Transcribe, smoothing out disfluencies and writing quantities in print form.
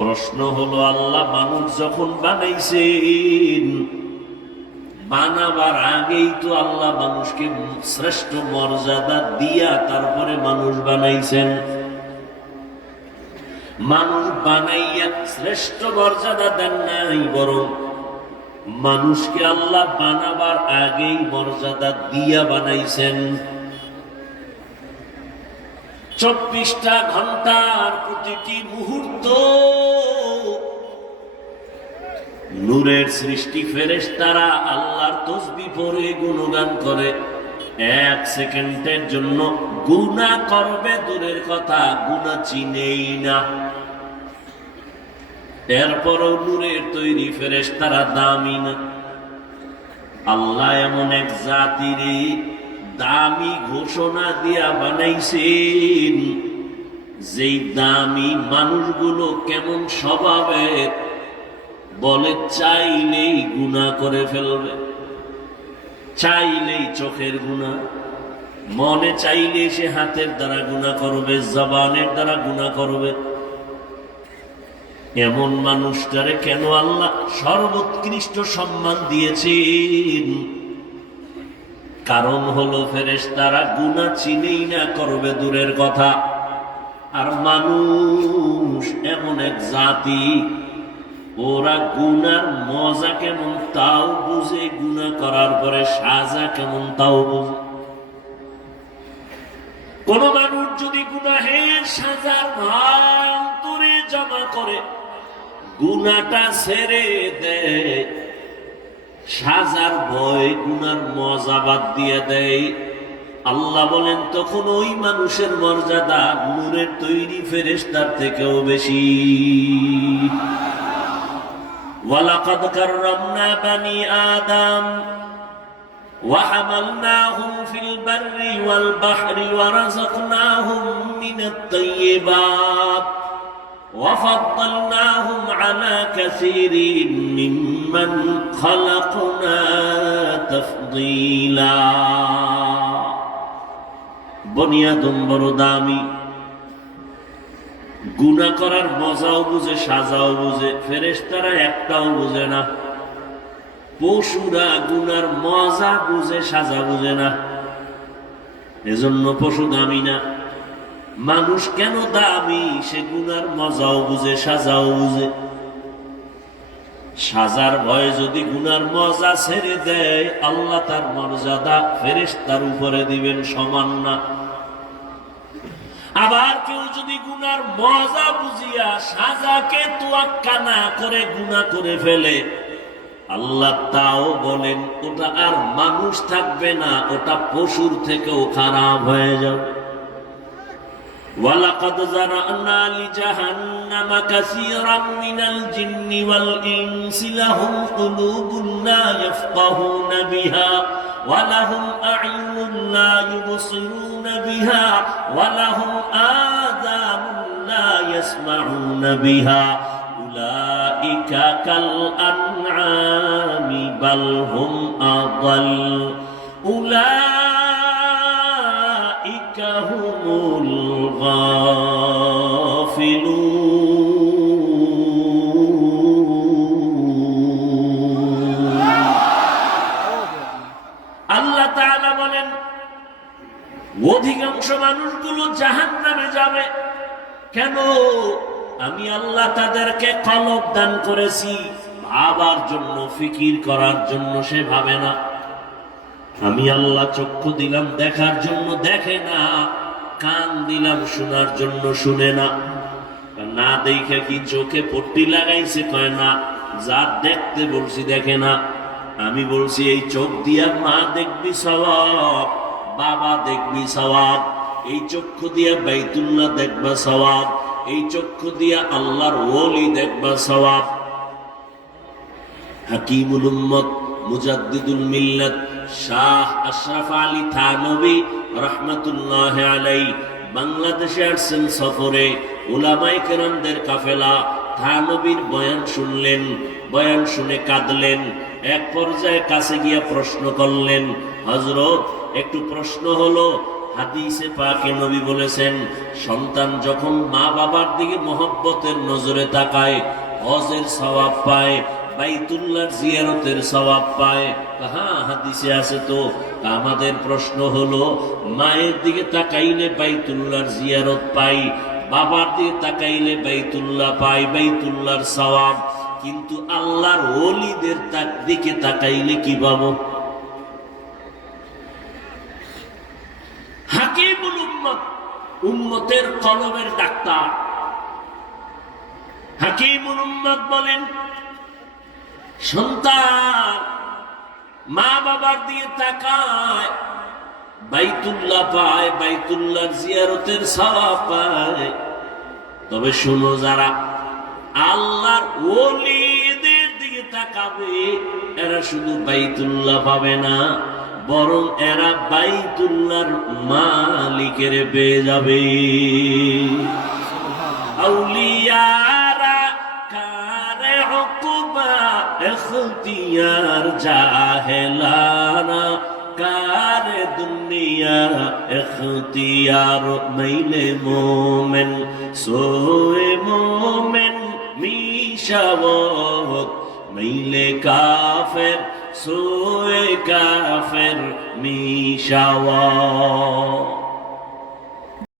প্রশ্ন হলো, আল্লাহ মানুষ যখন বানাইছেন, বানাবার আগেই তো আল্লাহ মানুষকে শ্রেষ্ঠ মর্যাদা দিয়া তারপরে মানুষ বানাইছেন। মানুষ বানাইয়া শ্রেষ্ঠ মর্যাদা দেন নাই, বরং মানুষকে আল্লাহ বানাবার আগেই মর্যাদা দিয়া বানাইছেন। 24টা ঘন্টার প্রতিটি মুহূর্ত নূরের সৃষ্টি ফেরেশতারা আল্লাহর তাসবিহ পড়ে গুণগান করে। 1 সেকেন্ডের জন্য গুনাহ করবে দূরের কথা, গুনাহ চিনেই না। এরপরও নূরের তৈরি ফেরেশতারা দামি না। আল্লাহ এমন এক জাতিরে দামি ঘোষণা দিয়া বানাইছেন, যেই দামি মানুষগুলো কেমন স্বভাবের, বলে চাইলেই গুনাহ করে ফেলবে, চাইলেই চোখের গুনাহ, মনে চাইলে সে হাতের দ্বারা গুনাহ করবে, জবানের দ্বারা গুনাহ করবে। এমন মানুষটারে কেন আল্লাহ সর্বোৎকৃষ্ট সম্মান দিয়েছেন? কারণ হলো ফেরেশতারা গুনাহ চিনেই না, করবে দূরের কথা। আর মানুষ এমন এক জাতি, ওরা গুনার মজা কেমন তাও বুঝে, গুনাহ করার পরে সাজা কেমন তাও বুঝে। কোন মানুষ যদি গুনাহের সাজার ভান করে জমা করে গুনাহটা ছেড়ে দেয়, সাজার ভয় গুনার মজা বাদ দিয়ে দেয়, আল্লাহ বলেন তখন ওই মানুষের মর্যাদা নূরের তৈরি ফেরেশতার থেকেও বেশি। ওয়ালাকাদ কাররামনা বানি আদম وحملناهم في البر والبحر ورزقناهم من الطيبات وفضلناهم على كثير ممن خلقنا تفضيلا। বনি আদম বড় দামি, গুনাহ করার মজাও বুঝে, সাজাও বুঝে। ফেরেশতারা একটাও বুঝে না। পশুরা গুনার মজা বুঝে, সাজা বুঝে না, এজন্য পশু দামি না। মানুষ কেন দামি? সে গুনার মজাও বুঝে, সাজাও বুঝে। সাজার ভয়ে যদি গুনার মজা ছেড়ে দেয়, আল্লাহ তার মর্যাদা ফেরেশতার উপরে দিবেন সমান না। আবার কেউ যদি গুনার মজা বুঝিয়া সাজাকে তোয়াক্কা না করে গুনাহ করে ফেলে, আল্লাহ তাও বলেন ওটা আর মানুষ থাকবে না, ওটা পশুর থেকেও খারাপ হয়ে যাবে। ওয়ালাকাদ যারানা লিজাহান্নামা কাসীরাম মিনাল জিন্নি ওয়াল ইনসি লাহুম কুলুবুন লা ইয়াফকাহুনা বিহা ওয়া লাহুম আ'য়ুনুন লা ইউবসিরুনা বিহা ওয়া লাহুম আযানুন লা ইয়াসমাউনা বিহা উলাইকা কাল আনআমি বাল হুম আযাল উলাইকা হুমুল গাফিলুন। আল্লাহ তাআলা বলেন অধিকাংশ মানুষগুলো জাহান্নামে যাবে। কেন? আমি আল্লাহ তাদেরকে কলব দান করেছি, ভাবার জন্য, ফিকির করার জন্য সে ভাবে না। আমি আল্লাহ চক্ষু দিলাম দেখার জন্য, দেখে না। কান দিলাম শোনার জন্য, শুনে না। না দেখে কি চোখে পট্টি লাগাইছে? কয় না। যা দেখতে বলছি দেখে না। আমি বলছি এই চোখ দিয়া মা দেখবি সওয়াব, বাবা দেখবি সওয়াব। এই চক্ষু দিয়া বাইতুল্লাহ দেখবা সওয়াব, এই চক্ষু দিয়া আল্লাহর ওলি দেখবা সওয়াব। হাকিমুল উম্মত মুজাদ্দিদুল মিল্লাত শাহ আশরাফ আলী থানভী রাহমাতুল্লাহি আলাইহি বাংলাদেশে আসছেন সফরে। উলামায়ে কেরামদের কাফেলা থানভীর বয়ান শুনলেন, বয়ান শুনে কাঁদলেন। এক পর্যায়ে কাছে গিয়া প্রশ্ন করলেন, হযরত একটু প্রশ্ন হলো, হাদিসে পাকে নবী বলেছেন, সন্তান যখন মা বাবার দিকে মহব্বতের নজরে তাকায় হজের সওয়াব পায়, বাইতুল্লাহর জিয়ারতের সওয়াব পায়। হ্যাঁ, হাদিসে আছে তো। আমাদের প্রশ্ন হলো, মায়ের দিকে তাকাইলে বাইতুল্লাহর জিয়ারত পাই, বাবার দিকে তাকাইলে বাইতুল্লাহ পাই, বাইতুল্লাহর সওয়াব, কিন্তু আল্লাহর ওলিদের দিকে তাকাইলে কি পাবো? হাকিমুল উম্মত, উম্মতের কলবের ডাক্তার হাকিমুল উম্মত বলেন, সন্তান মা বাবার দিয়ে তাকায়, বাইতুল্লাহ পায়, বাইতুল্লাহ জিয়ারতের সওয়াব পায়। তবে শুনো, যারা আল্লাহর ওলিদের দিকে তাকাবে এরা শুধু বাইতুল্লাহ পাবে না, বরং এরা বাইতুল্লাহর মালিকের পেয়ে যাবে। আউলিয়ারা কারে উকবা ইখতিয়ার জাহেলানা কারে দুনিয়া ইখতিয়ার মাইলে মোমেন সোয়ে মোমেন মিশাওয়াত মাইলে কাফের সোয়ে কাফের মিশাওয়াত।